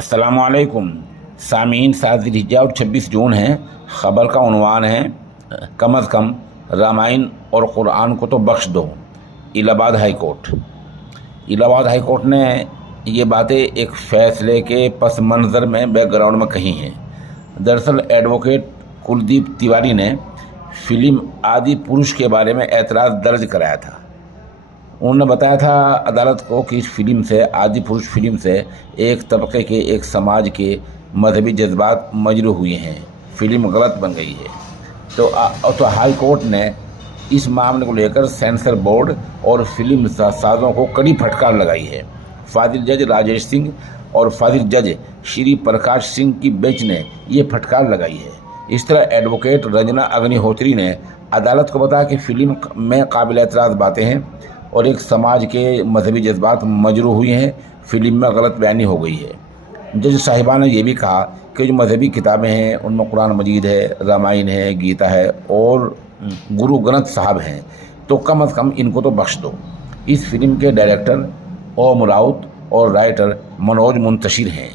अस्सलामुअलैकुम सामीन। 7 ज़िलहिज्जा और 26 जून है। ख़बर का उन्वान है कम अज़ कम रामायण और क़ुरान को तो बख्श दो। Allahabad high court. Allahabad high court ने ये बातें एक फ़ैसले के पस मंज़र में बैकग्राउंड में कही हैं। दरअसल एडवोकेट कुलदीप तिवारी ने फ़िल्म आदि पुरुष के बारे में एतराज़ दर्ज कराया था। उन्होंने बताया था अदालत को कि इस फिल्म से, आदि पुरुष फिल्म से, एक तबके के, एक समाज के मजहबी जज्बात मजरू हुए हैं, फिल्म गलत बन गई है। तो हाई कोर्ट ने इस मामले को लेकर सेंसर बोर्ड और फिल्म साजों को कड़ी फटकार लगाई है। फाजिल जज राजेश सिंह और फाजिल जज श्री प्रकाश सिंह की बेंच ने ये फटकार लगाई है। इस तरह एडवोकेट रंजना अग्निहोत्री ने अदालत को बताया कि फिल्म में काबिल एतराज़ बातें हैं और एक समाज के मजहबी जज्बात मजरू हुए हैं, फिल्म में गलत बयानी हो गई है। जज साहिबा ने यह भी कहा कि जो मजहबी किताबें हैं उनमें कुरान मजीद है, रामायण है, गीता है और गुरु ग्रंथ साहब हैं, तो कम अज़ कम इनको तो बख्श दो। इस फिल्म के डायरेक्टर ओम राउत और राइटर मनोज मुंतशिर हैं।